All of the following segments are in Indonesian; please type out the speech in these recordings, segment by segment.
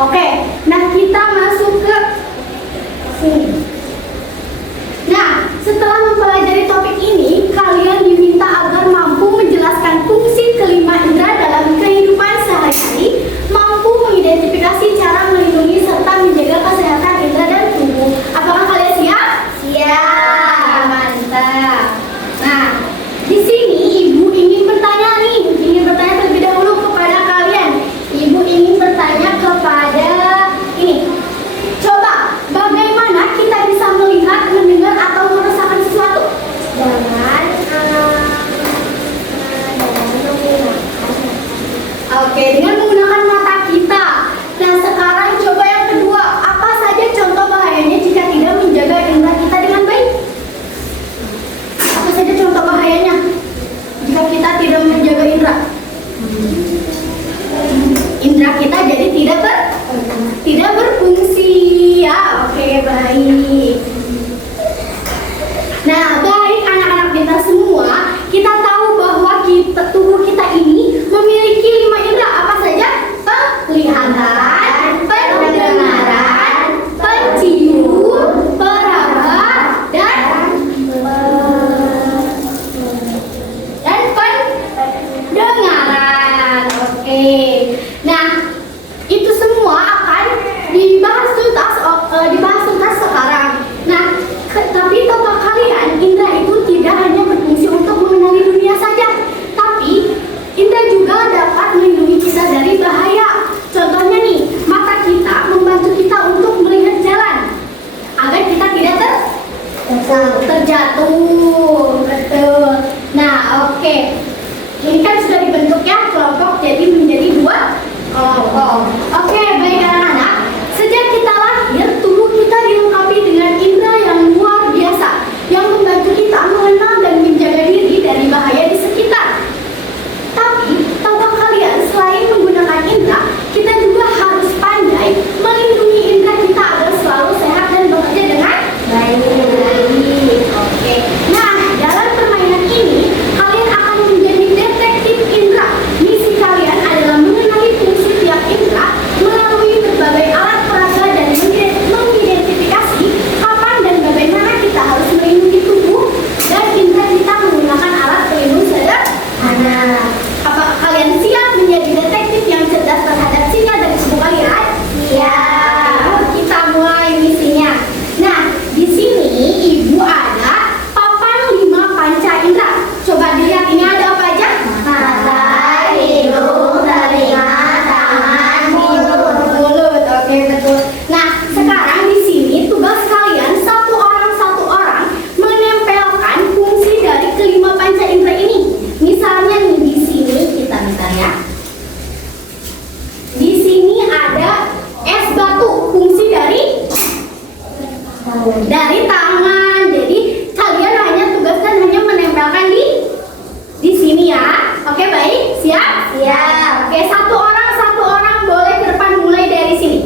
Oke, nah kita masuk ke sini. Nah, setelah mempelajari topik ini, kalian diminta agar mampu menjelaskan fungsi kelima indera dalam kehidupan sehari-hari, mampu mengidentifikasi cara melindungi serta menjaga kesehatan indera dan tubuh. Apakah kalian siap? Siap. Mantap. Nah, di sini Ibu ingin bertanya terlebih dahulu kepada kalian. Ibu ingin bertanya kepada ini. Coba, bagaimana kita bisa melihat, mendengar, atau merasakan sesuatu? Dengan menggunakan. Oke, dengan menggunakan mata kita. Nah, sekarang coba yang kedua. Apa saja contoh bahayanya jika tidak menjaga indera kita dengan baik? Apa saja contoh bahayanya jika kita tidak menjaga indera? Indera kita jadi tidak berfungsi ya. Oke, baik. Nah, baik anak-anak pintar semua, kita tahu bahwa tubuh kita ini memiliki 5 indera. Apa saja? Penglihatan, pendengaran, pencium, peraba, dan pendengaran. Oke. Nah, itu semua akan dibahas tuntas sekarang. Nah, tapi tahukah kalian, indera itu tidak hanya berfungsi untuk mengenali dunia saja, tapi indera juga dapat melindungi kita dari bahaya. Contohnya nih, mata kita membantu kita untuk melihat jalan agar kita tidak terjatuh. Betul. Nah, oke. Ini kan sudah dibentuk ya kelompok, jadi menjadi 2 kelompok. Oke, baik anak-anak. Sejak kita lahir, tubuh kita dilengkapi dengan indera yang luar biasa yang membantu kita mengenal dan menjaga diri dari bahaya di sekitar. Tapi, tahukah kalian, selain menggunakan indera, kita juga harus pandai melindungi indera kita agar selalu sehat dan bekerja dengan baik. Oke. Nah, dalam permainan ini, kalian akan menjadi detektif indera. Misi kalian adalah mengenali fungsi tiap indera melalui berbagai alat peraga dan mengidentifikasi kapan dan bagaimana kita harus melindungi tubuh dan indera kita menggunakan alat pelindung sederhana. Apakah kalian siap menjadi detektif yang cerdas terhadap sinyal dari tubuh kalian? Siap. Kita mulai misinya. Nah, di sini Ibu ada papan 5 panca indera. Coba dilihat, ini ada apa aja? Mata, hidung, telinga, tangan, mulut. Oke, betul. Nah, sekarang di sini tugas kalian satu orang menempelkan fungsi dari kelima panca indera ini. Misalnya nih, di sini kita misalnya. Di sini ada es batu, fungsi dari tangan. Jadi kalian tugaskan hanya menempelkan di sini ya. Oke, baik. Siap? Siap. Oke, satu orang boleh ke depan, mulai dari sini.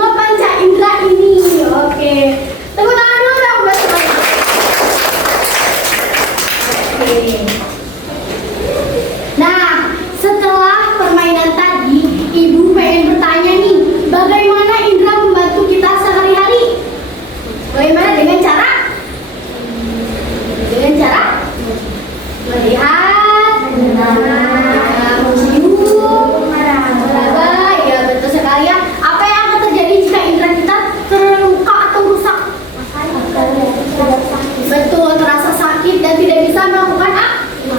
Panca indera ini. Oke. Tepuk tangan dulu dong buat semuanya. Oke. Nah, setelah permainan tadi, Ibu pengen bertanya nih, bagaimana indera membantu kita sehari-hari? Bagaimana? Dengan cara melihat, mencium, meraba. Ya, betul sekali ya. Apa yang akan terjadi jika indera kita terluka atau rusak? Betul, terasa sakit. sakit dan tidak bisa melakukan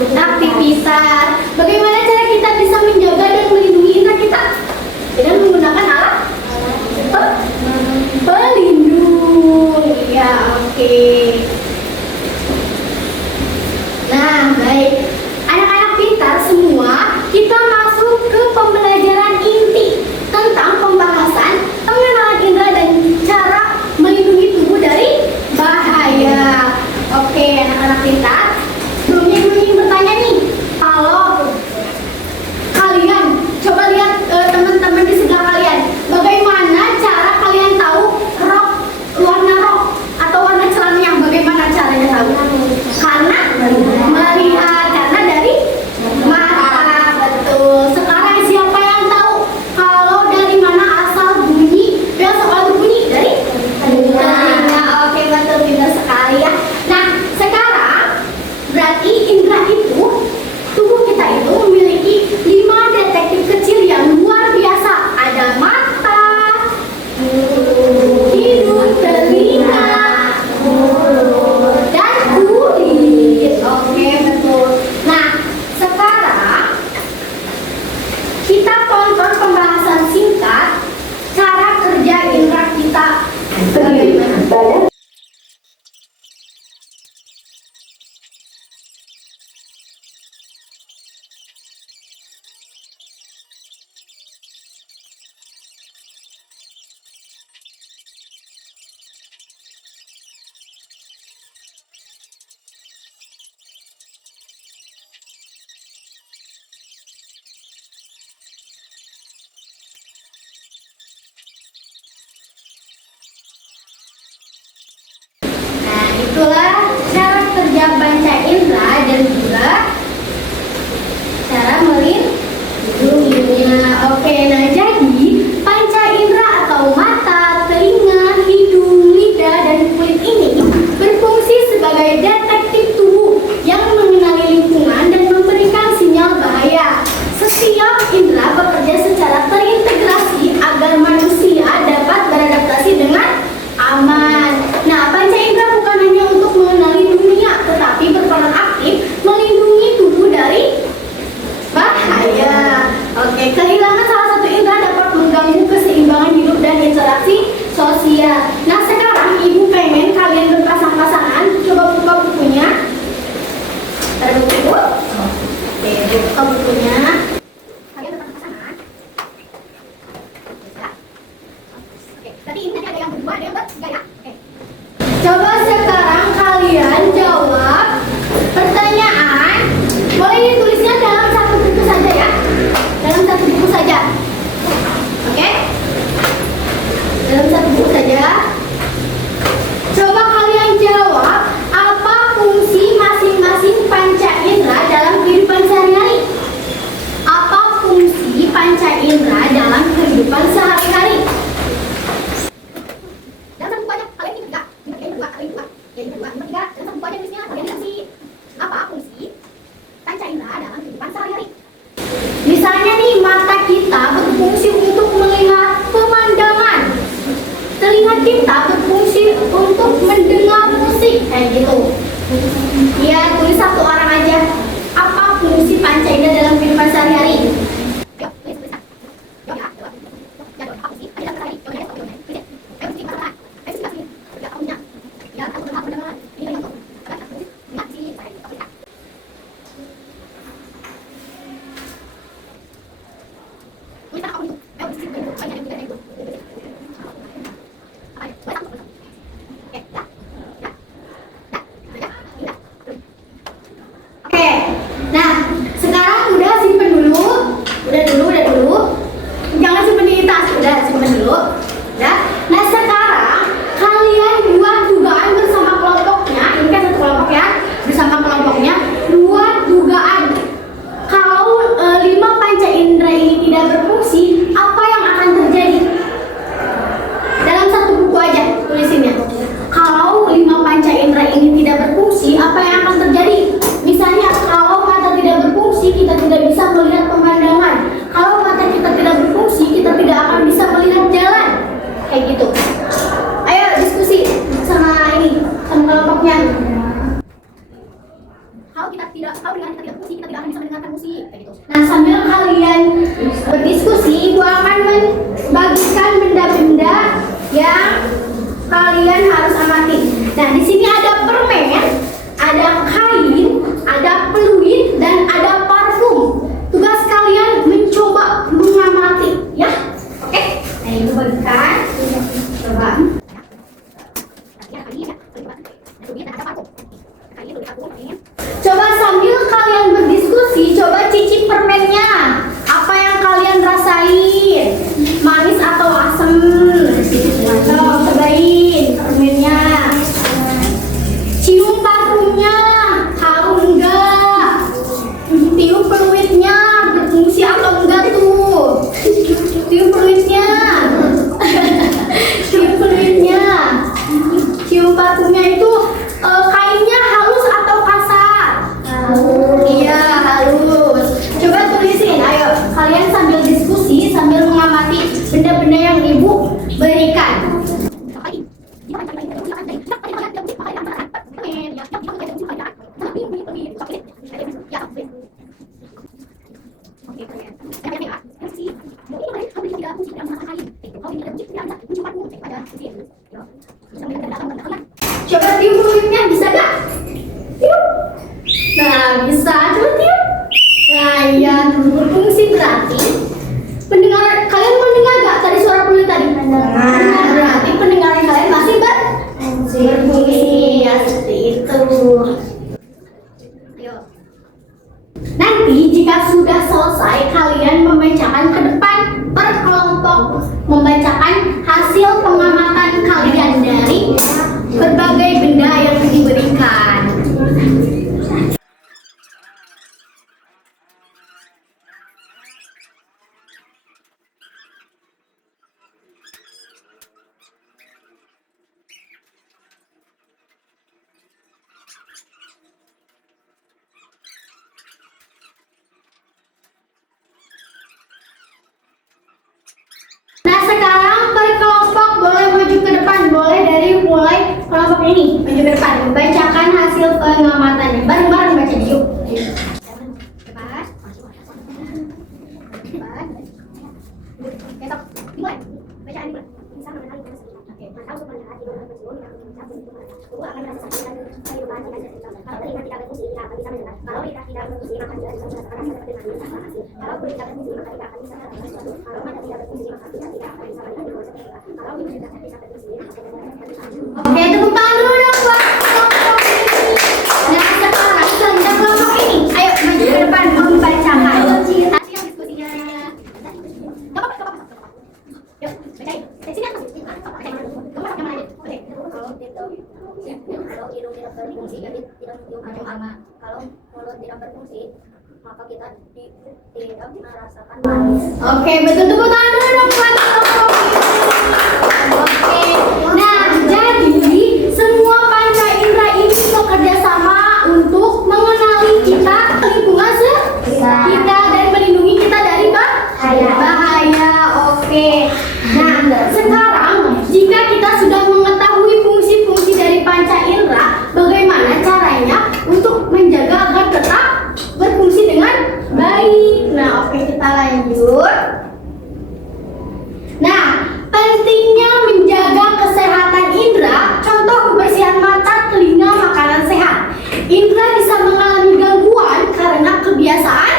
aktivitas. Bagaimana cara kita bisa menjaga dan melindungi indera kita? Dengan menggunakan alat pelindung. Ya, oke. Nah, baik. Anak-anak pintar semua, kita masuk ke pembelajaran inti tentang pembahasan pengenalan indera dan cara melindungi tubuh dari bahaya. Oke, anak-anak pintar. kalian harus amati. Nah, di sini ada permen, ada kain, ada peluit, dan ada parfum. Tugas kalian mencoba mengamati, ya. Oke? Nah, itu bagikan. Coba. Coba sambil kalian berdiskusi, coba cicip permennya. Apa yang kalian rasain? Manis atau asam? Cobain permennya. Cium parfumnya, harum enggak? Tiup peluitnya, berfungsi atau enggak tuh? Tiup peluitnya. Cium peluitnya. Cium parfumnya itu kainnya halus atau kasar? Iya, halus. Coba tulisin, ayo. Kalian sambil diskusi, sambil mengamati benda-benda yang ibu berikan. Coba tiup peluitnya, bisa gak? Tiup. Nah, bisa. Coba tiup. Nah, iya, berfungsi berarti. Kalian mendengar gak tadi suara peluit tadi? Mendengar. Berarti pendengaran kalian masih berfungsi. Ya, seperti itu. Nanti jika sudah selesai, kalian membacakan ke depan per kelompok, membacakan hasil pengamatan kalian dari berbagai benda yang diberikan. Nah, sekarang per kelompok boleh maju ke depan, boleh dari mulai kelompok ini maju ke depan, bacakan hasil pengamatannya. Bareng-bareng baca yuk. Cepat. Besok dimulai. Bacaan dimulai. Bisa mengenali fungsi. Oke. Maka untuk melihat hidup dan fungsi tubuh akan merasa sakit dan kehidupan tidak bisa. Kalau telinga tidak berfungsi, tidak akan bisa mendengar. Kalau lidah tidak berfungsi, maka tidak bisa merasakan rasa seperti mandi. Kalau kulit tidak berfungsi, maka tidak akan bisa merasakan sesuatu. Kalau mata tidak berfungsi, maka tidak akan bisa melihat di bawah seperti. Kalau hidung tidak bisa berfungsi, maka tidak akan bisa melihat. Oke, tepuk tangan dulu dong buat kelompok ini. Nah, sekarang selanjutnya kelompok ini. Ayo maju ke depan membacakan hasil diskusinya. Yuk, bacain. Sini atas. Bacain. Kamu yang mana? Oke. Kalau hidung tidak berfungsi, jadi tidak mencium aroma. Kalau mulut tidak berfungsi, maka kita tidak merasakan manis. Oke, betul, tepuk tangan dulu dong buat kelompok ini. Oke. Nah, jadi semua panca indera ini bekerja sama untuk mengenali kita lingkungan sekitar dan melindungi kita dari bahaya. Oke. Nah, sekarang jika kita sudah mengetahui fungsi-fungsi dari panca indera, bagaimana caranya untuk menjaga agar tetap berfungsi dengan baik? Nah, oke, kita lanjut. Nah, pentingnya menjaga kesehatan indera, contoh kebersihan mata, telinga, makanan sehat. Indera bisa mengalami gangguan karena kebiasaan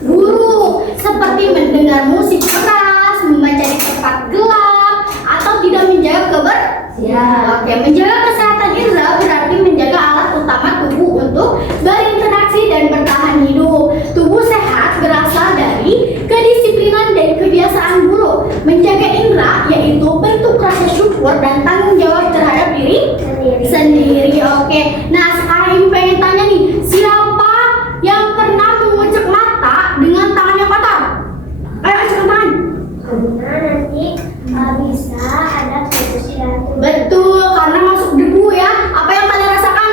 buruk, seperti mendengar musik keras, membaca di tempat gelap, atau tidak menjaga kebersihan. Oke, menjaga kesehatan indera berarti menjaga alat utama tubuh untuk berinteraksi dan bertahan hidup. Tubuh sehat berasal dari kedisiplinan dan kebiasaan buruk. Menjaga indera yaitu bentuk rasa syukur dan tanggung jawab terhadap diri sendiri. Oke, nah sekarang ibu pengen tanya nih, siapa yang pernah mengucek mata dengan tangannya kotor? Ayo angkat tangan. Karena nanti bisa ada polusi dan Betul, karena masuk debu ya. Apa yang kalian rasakan?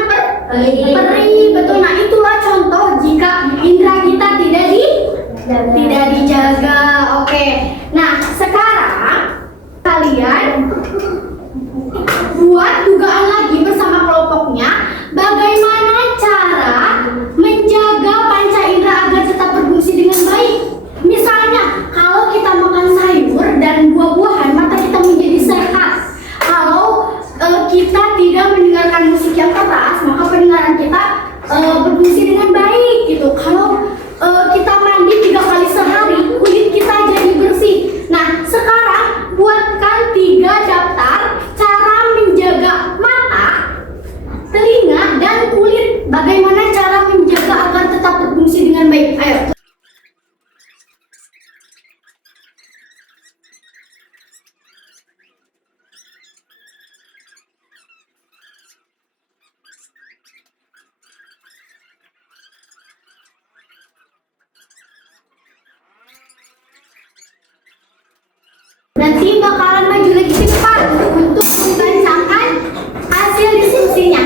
Perih. Betul. Nah, itulah contoh jika indera kita tidak dijaga. Oke. Nah, sekarang kalian buat dugaan lagi bersama kelompoknya. Bagaimana cara menjaga panca indera agar tetap berfungsi dengan baik? Misalnya, kalau kita makan sayur dan buah-buahan, mata kita menjadi sehat. Kalau berfungsi dengan baik gitu. Kalau kita mandi 3 kali sehari, kulit kita jadi bersih. Nah, sekarang buatkan 3 daftar cara menjaga mata, telinga, dan kulit. Bagaimana cara menjaga agar tetap berfungsi dengan baik? Ayo. Nanti bakalan maju lagi ke depan untuk membacakan hasil diskusinya.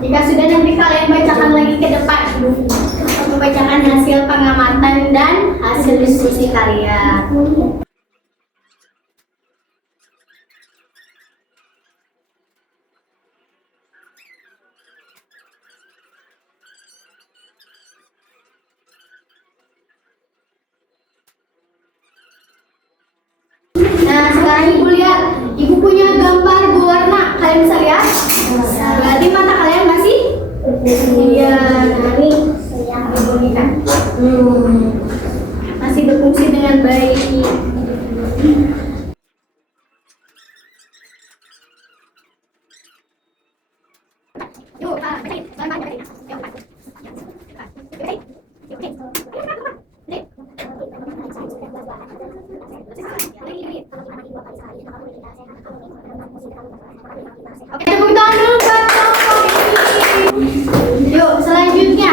Jika sudah, nanti kalian bacakan lagi ke depan untuk membacakan hasil pengamatan dan hasil diskusi kalian. Nah, sekarang ibu lihat, ibu punya gambar berwarna. Kalian bisa lihat? Berarti mata kalian masih? Iya, nah ini ibu ini kan masih berfungsi dengan baik. Oke, tepuk tangan dulu buat kelompok ini. Yuk, selanjutnya.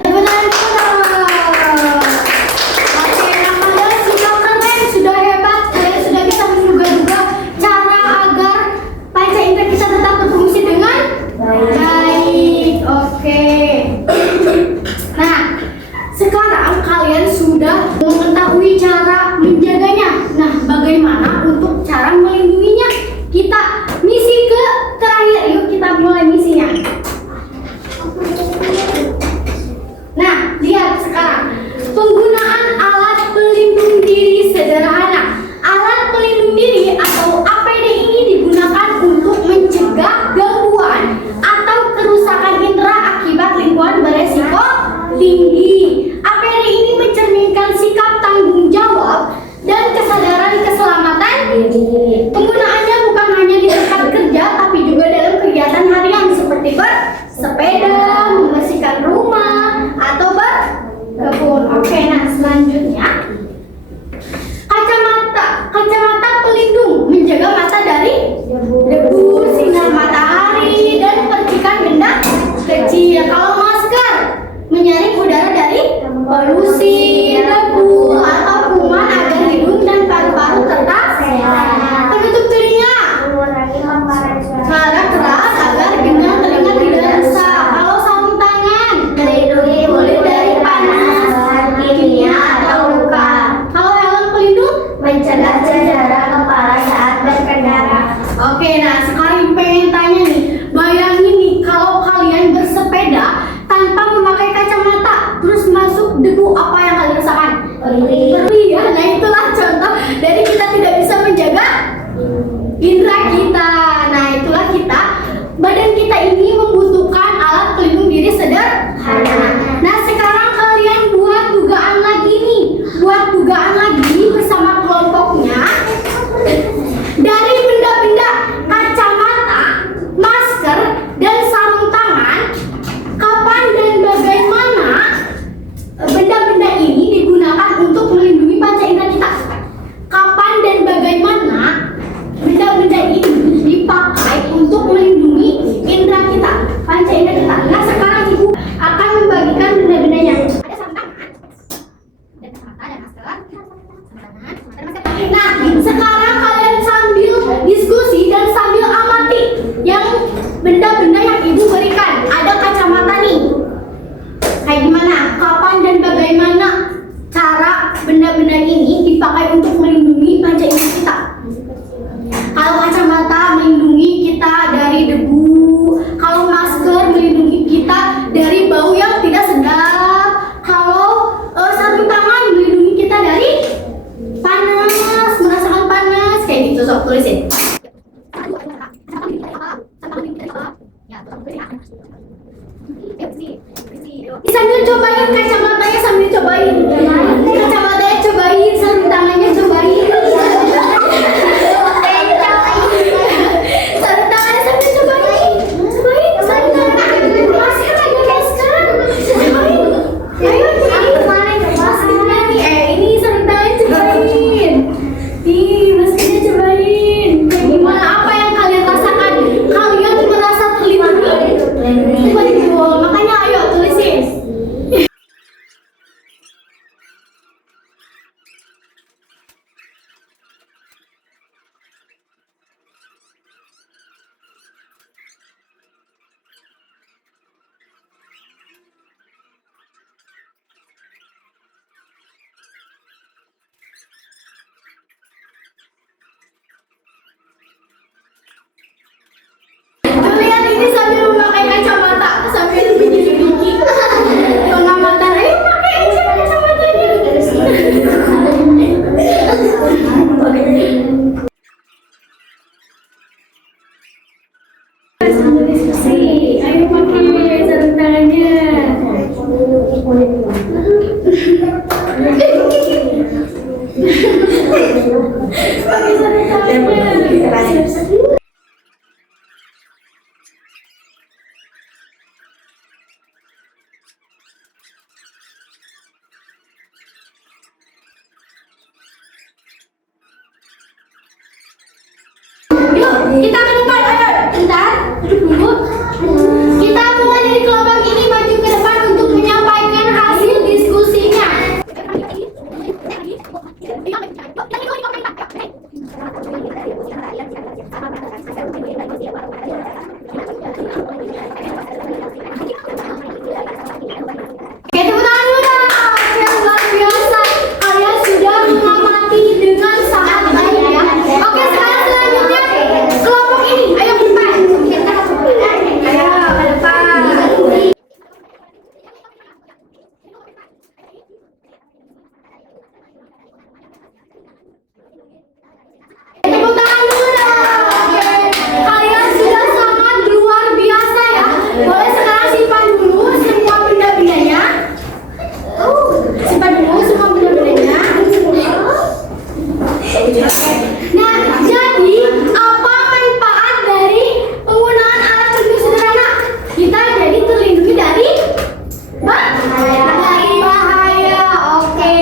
Tepuk tangan dulu. Oke, nah kalian sudah keren, sudah hebat. Kalian sudah bisa menduga-duga cara agar panca indera kita tetap berfungsi dengan baik. Oke. Nah, sekarang kalian sudah mengetahui cara menjaganya. Nah, bagaimana untuk cara melindunginya? Kita misi ke terakhir. Yuk kita mulai misinya. Nah, lihat sekarang penggunaan alat pelindung diri sederhana. Alat pelindung diri atau APD ini digunakan untuk mencegah gangguan atau kerusakan indera akibat lingkungan beresiko tinggi. APD ini mencerminkan sikap tanggung jawab dan kesadaran keselamatan diri. Penggunaannya bukan hanya di tempat kerja, tapi juga dalam kegiatan harian seperti bersepeda, membersihkan rumah, atau berkebun. Oke, nah selanjutnya kacamata pelindung menjaga mata dari debu, sinar matahari, dan percikan benda kecil. Kalau masker menyaring udara dari polusi, debu, atau kuman agar hidung dan paru-paru tetap sehat. Penutup telinga mengurangi paparan suara keras agar gendang telinga tidak rusak. Kalau sarung tangan melindungi kulit dari panas, bahan kimia, atau luka. Kalau helm pelindung mencegah cedera kepala saat berkendara. Oke, nah sekarang pengen tanya nih, bayangin nih kalau kalian bersepeda tanpa memakai kacamata, terus masuk debu, Kayak gimana? Kapan dan bagaimana cara benda-benda ini dipakai untuk melindungi panca indera kita? Kalau kacamata melindungi kita dari debu, kalau masker melindungi kita dari bau yang tidak sedap, kalau sarung tangan melindungi kita dari panas, merasakan panas, kayak gitu. Sok tulisin. Sambil cobain kacamatanya, sambil cobain kacamatanya, cobain sarung tangannya, cobain sarung tangannya, sambil cobain sarung tangannya, masker lagi masker, cobain, ayo maskernya nih, ini sarung tangannya cobain, nih maskernya cobain. Kayak gimana, apa yang kalian rasakan? Kalian merasa terlindungi? Betul, makanya ayo tulisin. Kalian ini sambil memakai kacamata, sambil biji-biji pengamatan. Ayo pakai aja kacamatanya. Sambil diskusi, ayo pakai sarung tangannya. Pakai sarung tangannya. Yuk, kita ke depan. Ayo, bentar, duduk dulu. Kita mulai dari kelompok ini maju ke depan untuk menyampaikan hasil diskusinya. Oke, tepuk tangan dulu dong. Yang luar biasa, kalian sudah mengamati dengan sangat baik ya. Oke, sekarang selanjutnya kelompok ini, ayo ke depan. Ayo ke depan. Tepuk tangan dulu dong. Oke, kalian sudah sangat luar biasa ya. Boleh sekarang simpan dulu semua benda-bendanya. Simpan dulu semua benda-bendanya. Nah, jadi apa manfaat dari penggunaan alat pelindung sederhana? Kita jadi terlindungi dari bahaya. Oke.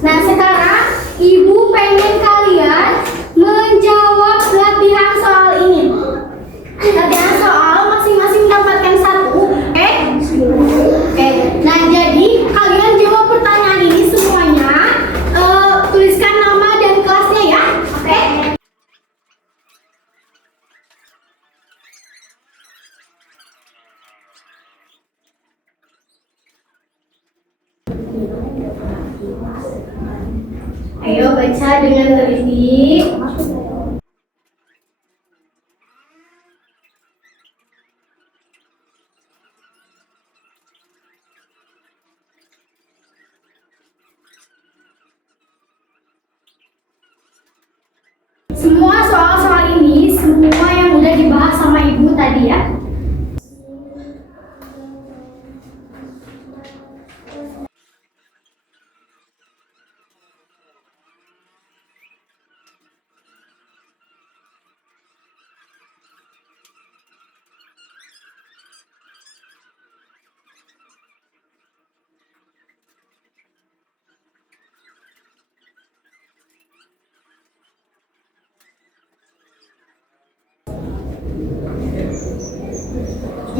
Nah, sekarang Ibu pengen kalian menjawab latihan soal ini. Latihan soal masing-masing mendapatkan satu, oke? Oke. Nah, jadi kalian jawab pertanyaan ini semuanya. Tuliskan nama dan kelasnya ya, oke? Ayo baca dengan teliti. Semua soal-soal ini, semua yang udah dibahas sama Ibu tadi ya.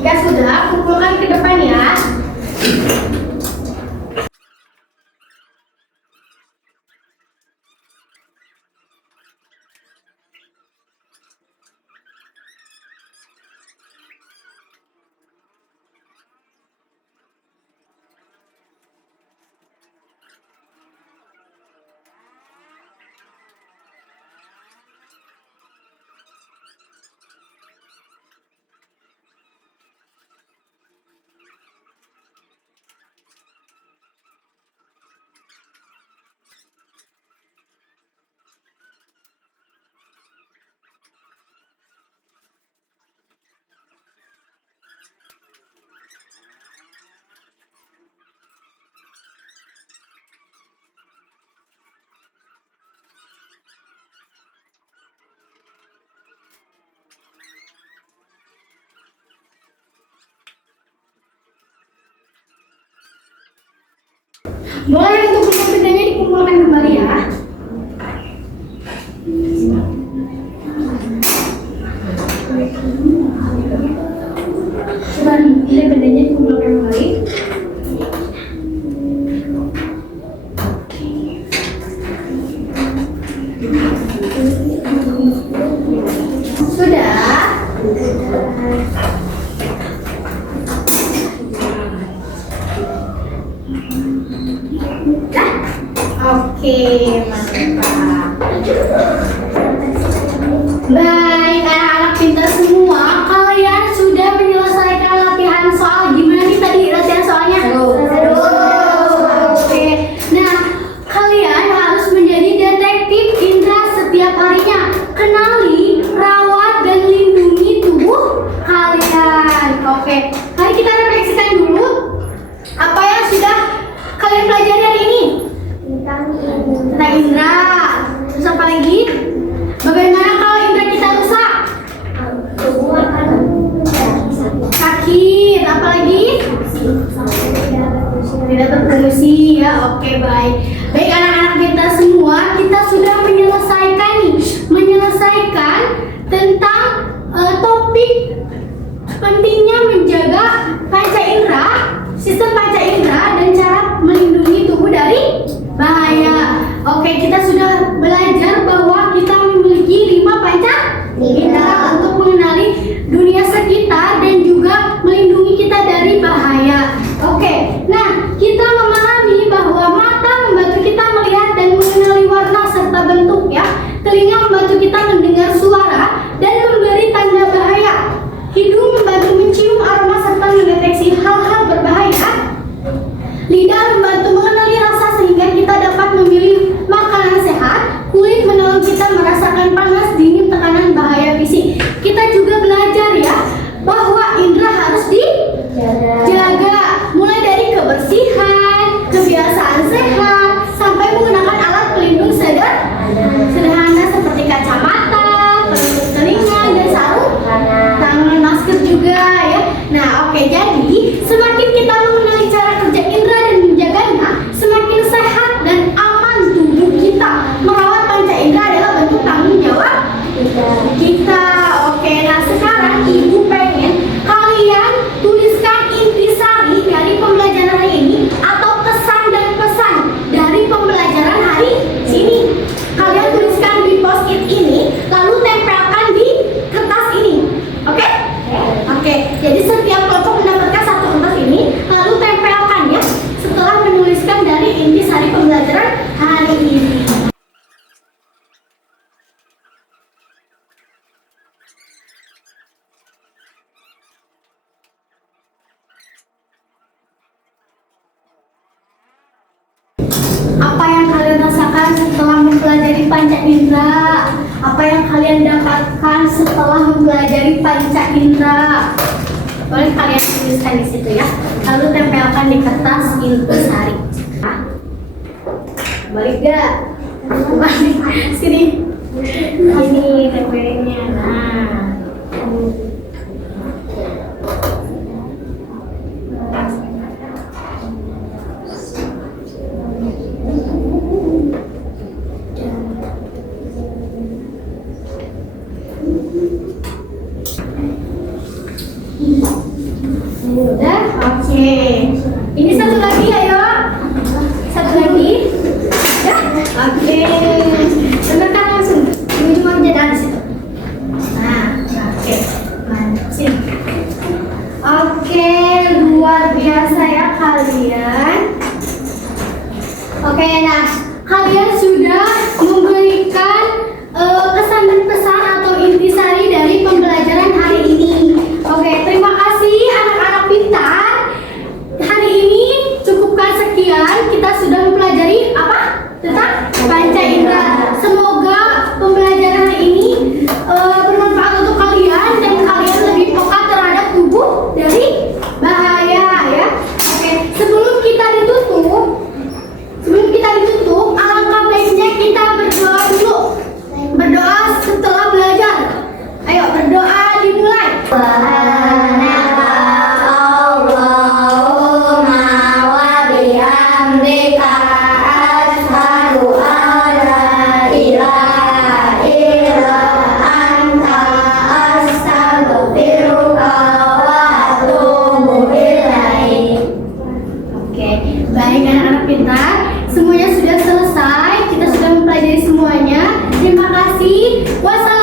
Jika sudah, kumpulkan ke depan ya. Boleh untuk benda-bendanya dikumpulkan kembali ya. Coba benda-bendanya dikumpulkan kembali. Sudah. Oke, mantap. Baik, anak-anak pintar semua, kalian sudah menyelesaikan latihan soal. Gimana nih tadi latihan soalnya? Oke, nah kalian harus menjadi detektif Indra setiap harinya. Kenali, rawat, dan lindungi tubuh kalian. Oke, mari kita refleksikan dulu apa yang sudah kalian pelajari hari ini. Tentang Indra. Terus apa lagi? Bagaimana kalau Indra kita rusak? Sakit. Apa lagi? Tidak berfungsi ya. Oke, baik. Baik anak-anak kita semua, kita sudah menyelesaikan tentang topik pentingnya menjaga panca indera, sistem panca indera, dan cara melindungi tubuh dari bahaya. Oke, kita sudah belajar bahwa kita memiliki 5 panca indera untuk mengenali dunia sekitar dan juga melindungi kita dari bahaya. Oke, nah kita memahami bahwa mata membantu kita melihat dan mengenali warna serta bentuk ya. Telinga membantu kita mendengar suara dan memberi tanda bahaya. Hidung membantu mencium aroma serta mendeteksi hal-hal berbahaya. Lidah membantu mengenali rasa sehingga kita dapat memilih makanan sehat. Kulit menolong kita merasakan panas, dingin, tekanan, bahaya fisik. Kita juga belajar ya bahwa indera harus dijaga, mulai dari kebersihan, kebiasaan sehat, sampai menggunakan alat pelindung sederhana seperti kacamata, pelindung telinga, dan sarung tangan, masker juga ya. Nah, oke, jadi semakin kita mengenali cara kerja indera dan menjaganya, semakin sehat dan aman tubuh kita. Merawat panca indera adalah bentuk tanggung jawab kita. Oke, nah sekarang ibu pengen kalian tuliskan intisari dari pembelajaran hari ini atau kesan dan pesan dari pembelajaran hari ini. Kalian tuliskan di post-it ini, lalu tempelkan di kertas ini. Oke? Oke, jadi setiap kelompok mendapatkan satu kertas ini, lalu tempelkannya setelah menuliskan dari intisari pembelajaran hari ini. Apa yang kalian rasakan setelah mempelajari panca indera? Apa yang kalian dapatkan setelah mempelajari panca indera? Boleh kalian tuliskan di situ ya. Lalu tempelkan di kertas intisari. Balik gak? Balik. Sini. Ini tempelnya. Nah. Udah? Oke. Ini satu lagi ayo. Satu lagi. Ya? Oke. Sebentar langsung. kasih. Wassalamualaikum